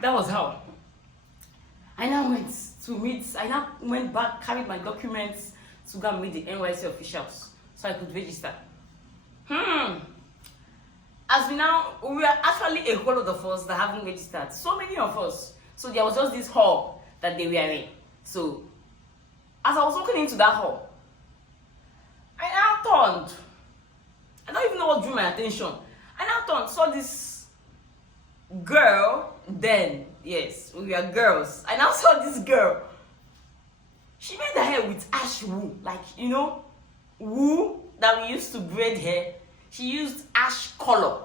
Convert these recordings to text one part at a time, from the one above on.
That was how. I now went to meet, I now went back, carried my documents to go and meet the NYC officials so I could register. As we are actually a whole lot of us that haven't registered. So many of us. So there was just this hall that they were in. So as I was walking into that hall, I now turned. I don't even know what drew my attention. I now turned, saw this girl. Then, yes, we were girls. I now saw this girl. She made her hair with ash wool, like, you know, wool that we used to braid hair. She used ash color.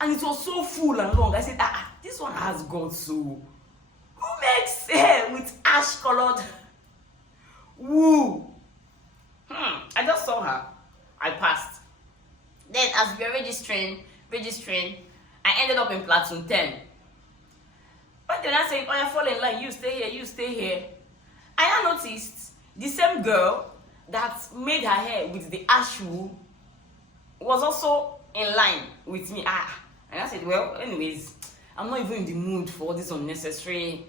And it was so full and long. I said, this one has got so. Who makes hair with ash colored wool? I just saw her. I passed. Then as we were registering, I ended up in platoon 10. When they now saying, oh, you fall in line, you stay here. I now noticed the same girl that made her hair with the ash wool was also in line with me. And I said, well, anyways, I'm not even in the mood for all this unnecessary,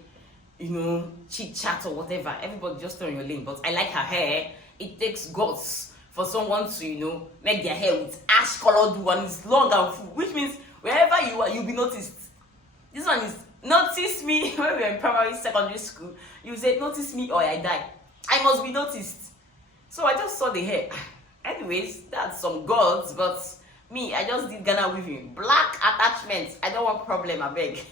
chit chat or whatever. Everybody just turn your lane. But I like her hair. It takes guts for someone to, make their hair with ash colored wool and it's long and full, which means wherever you are, you'll be noticed. This one is notice me. When we were in primary, secondary school, you said notice me or I die. I must be noticed. So I just saw the hair. Anyways, that's some gods, but me, I just did Ghana weaving. Black attachments. I don't want problem, I beg.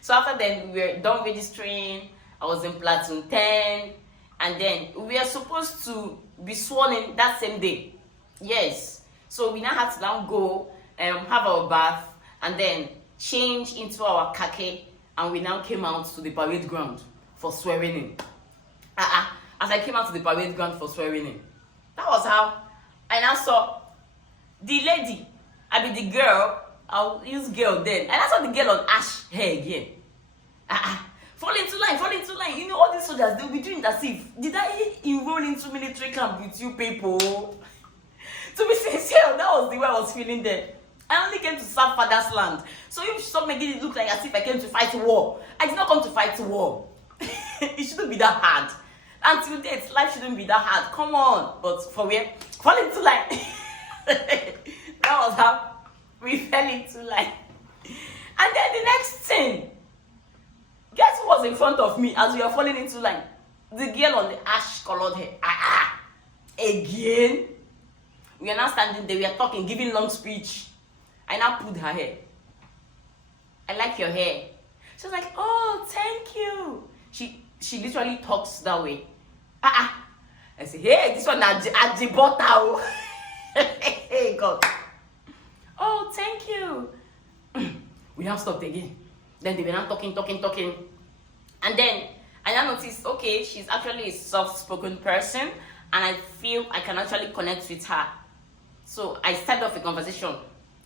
So after then, we were done registering. I was in platoon 10. And then we were supposed to be sworn in that same day. Yes. So we now had to now go have our bath and then change into our khaki. And we now came out to the parade ground for swearing in. As I came out to the parade ground for swearing in, that was how I now saw the lady. The girl. I'll use girl then. And I saw the girl on ash hair again. Fall into line. All these soldiers, they'll be doing that. Did I enroll into military camp with you people? To be sincere, that was the way I was feeling then. I only came to serve father's land. So if stop making it look like as if I came to fight war. I did not come to fight war. It shouldn't be that hard. Until death, life shouldn't be that hard. Come on. But for where? Fall into line. That was how we fell into line. And then the next thing, guess who was in front of me as we were falling into line? The girl on the ash colored hair. Again. We are now standing there, we are talking, giving long speech. I now pulled her hair. I like your hair. She was like, oh, thank you. She literally talks that way. I say, hey, this one at the bottle. Hey, God. Oh, thank you. We now stopped again. Then they were now talking. And then I now noticed, okay, she's actually a soft-spoken person. And I feel I can actually connect with her. So I started off a conversation.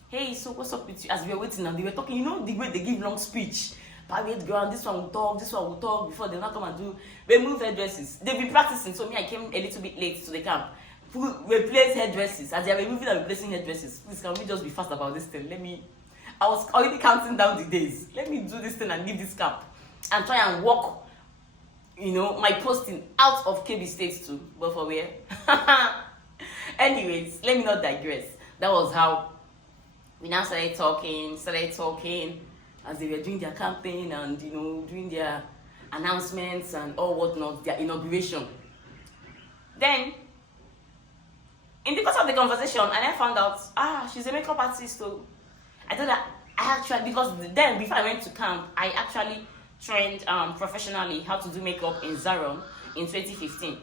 Hey, so what's up with you? As we were waiting and they were talking, the way they give long speech. Parade ground, this one will talk before they not come and do. We move hairdressers. They've been practicing, so me, I came a little bit late to the camp. Replace hairdressers. As they are removing and replacing hairdressers. Please, can we just be fast about this thing? I was already counting down the days. Let me do this thing and leave this camp. And try and walk, my posting out of Kebbi State too. But for where? Anyways, let me not digress. That was how we now started talking as they were doing their campaign and, doing their announcements and all whatnot, their inauguration. Then, in the course of the conversation, and I found out, she's a makeup artist, so I thought that I actually, because then, before I went to camp, I actually trained professionally how to do makeup in Zaron in 2015,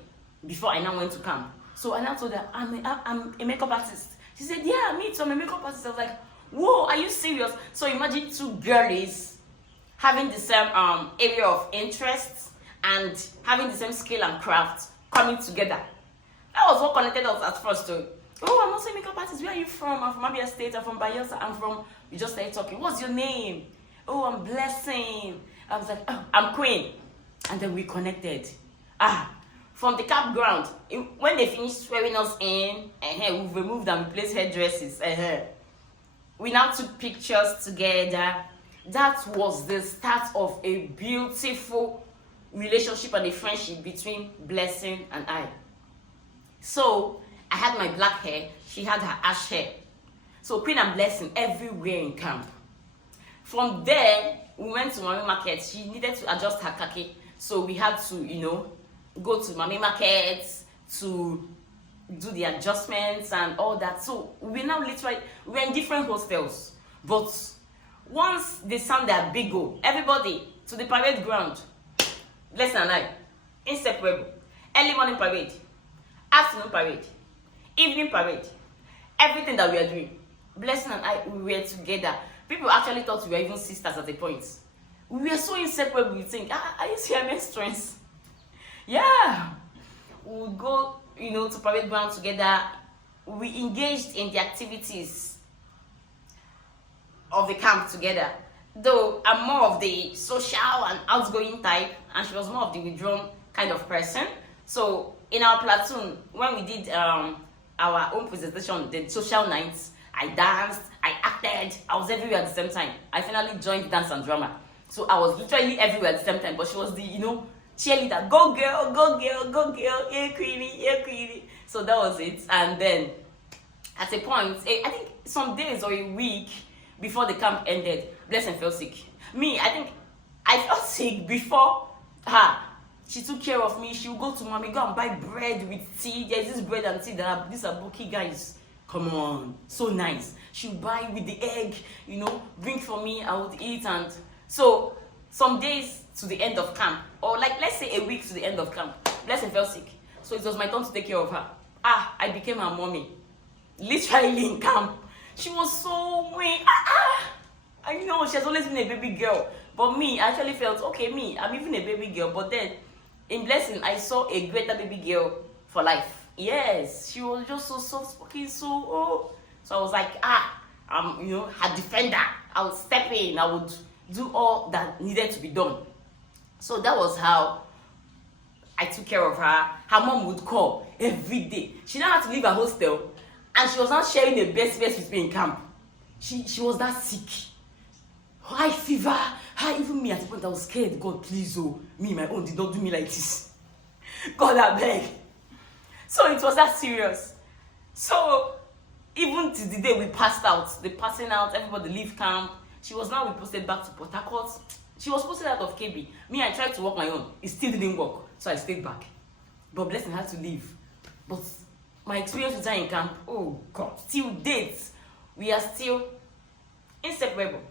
before I now went to camp. So I now told her, I'm a makeup artist. She said, yeah, me too, I'm a makeup artist. I was like, whoa, are you serious? So imagine two girlies having the same area of interest and having the same skill and craft coming together. That was what connected us at first too. Oh, I'm also a makeup artist. Where are you from? I'm from Abia State. I'm from Bayelsa. We just started talking. What's your name? Oh, I'm Blessing. I was like, oh, I'm Queen. And then we connected. From the campground, when they finished swearing us in, we've removed and replaced hairdresses. We now took pictures together. That was the start of a beautiful relationship and a friendship between Blessing and I. So I had my black hair, she had her ash hair. So Queen and Blessing everywhere in camp. From there, we went to Mami Market. She needed to adjust her khaki. So we had to, go to Mami Market to do the adjustments and all that. So we're in different hostels. But once they sound their big go, everybody to the parade ground. Blessing and I, inseparable. Early morning parade, afternoon parade, evening parade, everything that we are doing. Blessing and I, we were together. People actually thought we were even sisters at a point. We were so inseparable, we think, are you Siamese twins? Yeah. We would go, to parade ground together. We engaged in the activities of the camp together. Though I'm more of the social and outgoing type, and she was more of the withdrawn kind of person. So in our platoon, when we did our own presentation, the social nights, I danced, I acted, I was everywhere at the same time. I finally joined dance and drama. So I was literally everywhere at the same time, but she was the, cheerleader. Go girl, go girl, go girl, yeah queenie, yeah queenie. So that was it. And then at a point, I think some days or a week before the camp ended, Blessing fell sick. Me, I think I felt sick before her. She took care of me. She would go to mommy, go and buy bread with tea. There's this bread and tea these are bulky guys. Come on, so nice. She would buy with the egg, bring for me, I would eat. And so some days to the end of camp, or let's say a week to the end of camp, Blessing fell sick. So it was my turn to take care of her. I became her mommy. Literally in camp. She was so weak. I know she has always been a baby girl. But me, I actually felt, okay, I'm even a baby girl. But then, in Blessing, I saw a greater baby girl for life. Yes, she was just so soft-spoken, So I was like, I'm, her defender. I would step in. I would do all that needed to be done. So that was how I took care of her. Her mom would call every day. She now had to leave her hostel, and she was not sharing the best space with me in camp. She was that sick. High fever. Even me at the point I was scared. God, please, me, my own, did not do me like this. God, I beg. So it was that serious. So even to the day we passed out, the passing out, everybody leave camp. She was now reposted back to Port Harcourt. She was posted out of Kebbi. Me, I tried to work my own. It still didn't work. So I stayed back. But Blessing had to leave. But my experience with her in camp, oh God, till date, we are still inseparable.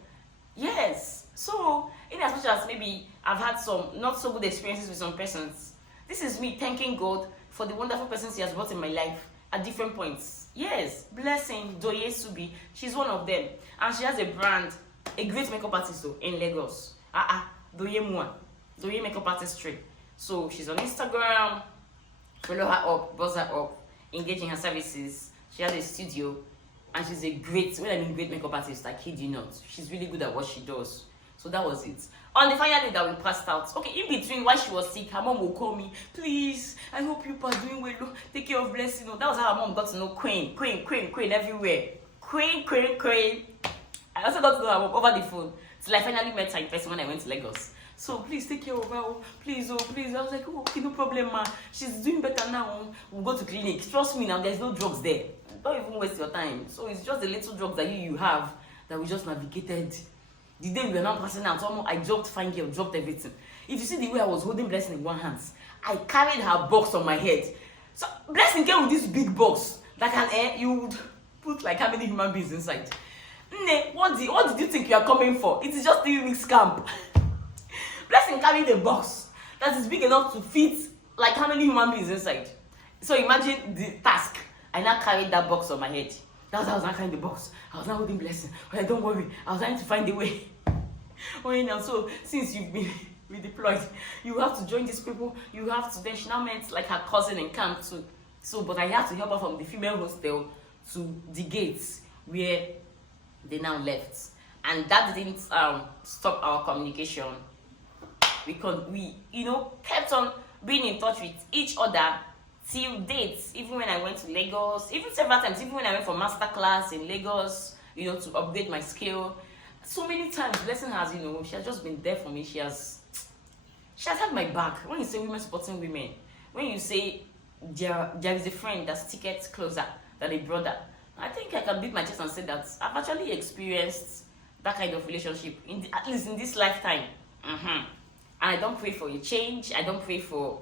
Yes. So, in as much as maybe I've had some not so good experiences with some persons, this is me thanking God for the wonderful persons He has brought in my life at different points. Yes, Blessing, Douye, Subi, she's one of them. And she has a brand, a great makeup artist in Lagos. Douye Mua, Douye Makeup Artistry. So, she's on Instagram, follow her up, buzz her up, engage in her services. She has a studio, and she's a great, when I mean great makeup artist, I kid you not. She's really good at what she does. So that was it. On the final day that we passed out, okay, in between while she was sick, her mom would call me, please, I hope you are doing well, take care of Blessing. That was how her mom got to know Queen everywhere. Queen. I also got to know her mom over the phone, till I finally met her in person when I went to Lagos. So please take care of her, please. I was like, okay, no problem, ma. She's doing better now. We'll go to clinic. Trust me now, there's no drugs there. Don't even waste your time. So it's just the little drugs that you have that we just navigated. The day we were now passing out, I dropped fine girl, dropped everything. If you see the way I was holding Blessing in one hand, I carried her box on my head. So Blessing came with this big box that can you would put like how many human beings inside. What did you think you are coming for? It is just 3 weeks camp. Blessing carried a box that is big enough to fit like how many human beings inside. So imagine the task. I now carried that box on my head. That was how I was not carrying the box. I was not holding Blessing. But don't worry, I was trying to find a way. Now, so since you've been redeployed, you have to join these people. You have to. Then she now met like her cousin in camp too. So, but I had to help her from the female hostel to the gates where they now left, and that didn't stop our communication. We kept on being in touch with each other till dates. Even when I went to Lagos, even several times, even when I went for master class in Lagos, to upgrade my skill. So many times, Blessing has, she has just been there for me. She has had my back. When you say women supporting women, when you say there is a friend that sticks closer than a brother, I think I can beat my chest and say that I've actually experienced that kind of relationship, at least in this lifetime. And I don't pray for a change. I don't pray for,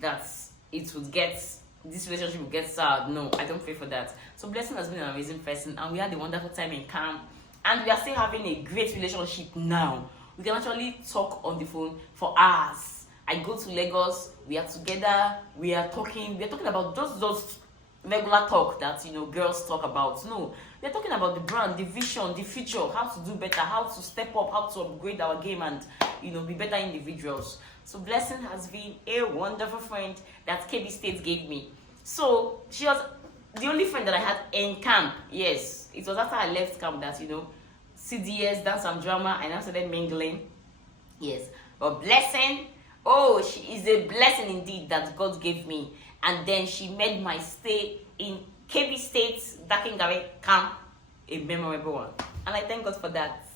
that this relationship will get sad. No, I don't pray for that. So Blessing has been an amazing person, and we had a wonderful time in camp, and we are still having a great relationship now. We can actually talk on the phone for hours. I go to Lagos, we are together, we are talking about just those regular talk that girls talk about. No, they're talking about the brand, the vision, the future, how to do better, how to step up, how to upgrade our game, and be better individuals. So Blessing has been a wonderful friend that Kebbi State gave me. So she was the only friend that I had in camp. Yes, it was after I left camp that CDS, dance and drama, I now started mingling. Yes, but Blessing, oh, she is a blessing indeed that God gave me. And then she made my stay in Kebbi State, Dakingari camp a memorable one. And I thank God for that.